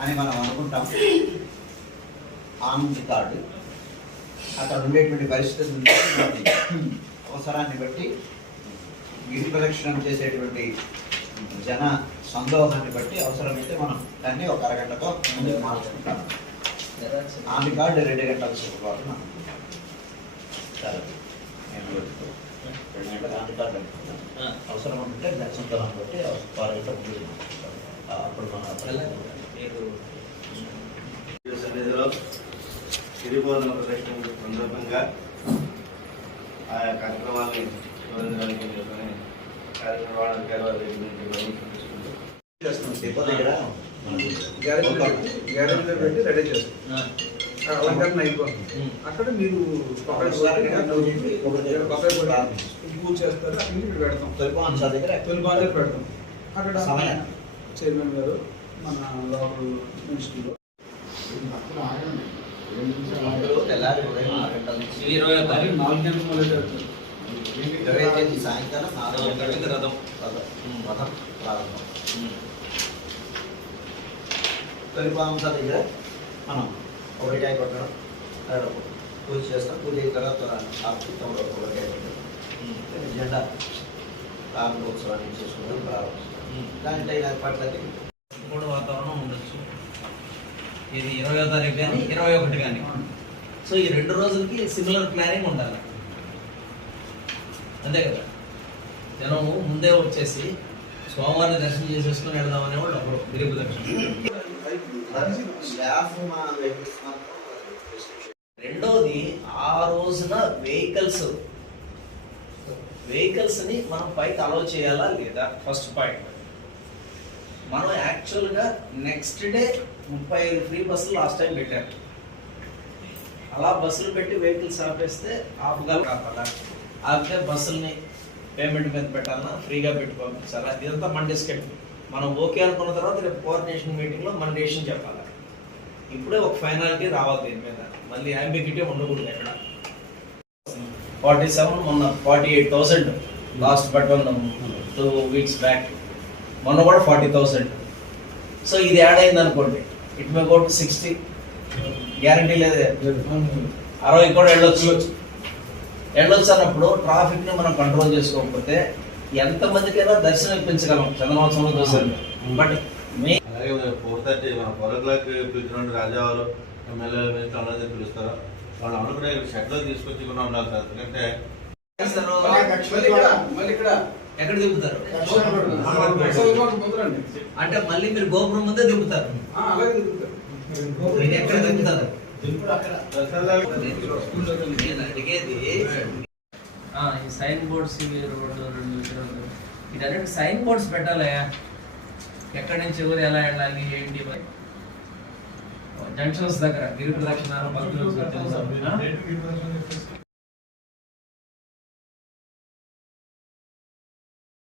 అని మనం అనుకుంటాం. ఆన్ ది కార్డు అక్కడ ఉండేటువంటి పరిస్థితులను మనకి అవసరాన్ని బట్టి గిరి ప్రదక్షిణం చేసేటువంటి జన సందోహాన్ని బట్టి అవసరమైతే మనం దాన్ని ఒక అరగంటతో ముందుకు మార్చుకుంటాం. ఆమె కార్డు రెండు గంటల పాటు మనం సరే. నేను. అవసరం ఉంటే దర్శనం బట్టి వారి ముందు అప్పుడు మనం మీరు ఈ సన్నిధిలో తిరిగిపోతున్న ప్రదక్షిణ సందర్భంగా ఆయా కార్యక్రమాన్ని వివరించడానికి గ్యారేజ్లో పెట్టి రెడీ చేస్తాం ఆ. అలంకరణ అయిపోతుంది. అక్కడ మీరు పూజ చేస్తారు. అక్కడ పెడతాం. దగ్గర. పెడతాం. అక్కడ సమయం. చైర్మన్ గారు మన లోకల్ మినిస్టర్లు ఇరవై తారీఖు నాలుగు గంటల మొదలు పెడతారు ఇరవై తేదీ సాయంకాలం నాలుగు నాలుగు గంటలకు గంటలకు రథం. రథం. రథం ప్రారంభం తొలి పాంస దగ్గర మనం కొబ్బరికాయ కొట్టడం తర్వాత పూజ చేస్తాం పూజ అయిన తర్వాత ఆకు తొమ్మిది కొబ్బరికాయ కొట్టడం జెండా ప్రారంభోత్సవాన్ని చేసుకుంటాం ప్రారంభిస్తాం దాంట్లో ఏర్పాట్లకి కూడా వాతావరణం ఉండొచ్చు ఇది ఇరవై తారీఖు కానీ ఇరవై ఒకటి కానీ సో ఈ రెండు రోజులకి సిమిలర్ ప్లానింగ్ ఉండాలి. అంతే కదా? జనం ముందే వచ్చేసి సోమవారం దర్శనం చేసేసుకుని వెళ్దాం వాళ్ళు అప్పుడు గిరిపు దర్శనం రెండోది ఆ రోజున వెహికల్స్ వెహికల్స్ని మనం పైకి అలో చేయాలా లేదా? ఫస్ట్ పాయింట్ మనం యాక్చువల్గా నెక్స్ట్ డే ముప్పై ఐదు ఫ్రీ బస్సులు లాస్ట్ టైం పెట్టారు అలా బస్సులు పెట్టి వెహికల్స్ ఆపేస్తే ఆపుగా కాపాలా ఆపితే బస్సుల్ని పేమెంట్ మీద పెట్టాలన్నా ఫ్రీగా పెట్టి పంపించాలా ఇదంతా మన డిస్కెట్ మనం ఓకే అనుకున్న తర్వాత రేపు కోఆర్డినేషన్ మీటింగ్లో మన డెసిషన్ చెప్పాలి. ఇప్పుడే ఒక ఫైనాలిటీ రావాలి దీని మీద. మళ్ళీ యాంబిగ్యూటీ ఉండకూడదు ఎక్కడ. ఫార్టీ సెవెన్ మొన్న forty eight thousand last but one two weeks back మొన్న కూడా ఫార్టీ థౌసండ్. సో ఇది యాడ్ అయింది అనుకోండి. It may go to sixty. Guarantee లేదే. అరవై కూడా వెళ్ళొచ్చు. వెళ్ళొచ్చు అన్నప్పుడు ట్రాఫిక్ని మనం కంట్రోల్ చేసుకోకపోతే ఎంత మందికైనా దర్శనం ఇప్పించగలం. చంద్రమోత్సవంలో చూసారు బట్ మే అలాగే ఫోర్ థర్టీ మన ఫోర్ ఓ క్లాక్ పిలిచినట్టు రాజావారు ఎమ్మెల్యేలు మినిస్టర్ అందరూ పిలుస్తారు? వాళ్ళు అనుకునే షెడ్లో తీసుకొచ్చి కూడా ఉండాలి సార్. ఎందుకంటే ఎక్కడ దిగుతారు కుదరండి అంటే మళ్ళీ మీరు గోపురం ముందే మీరు ఎక్కడ నేను అడిగేది ఆ, ఈ సైన్ బోర్డ్స్ ఇవి రోడ్డు రెండు విషయాలు సైన్ బోర్డ్స్ పెట్టాలి ఎక్కడి నుంచి ఎవరు ఎలా వెళ్ళాలి ఏంటి జంక్షన్స్ దగ్గర గిరి ప్రదక్షిణ భక్తులు?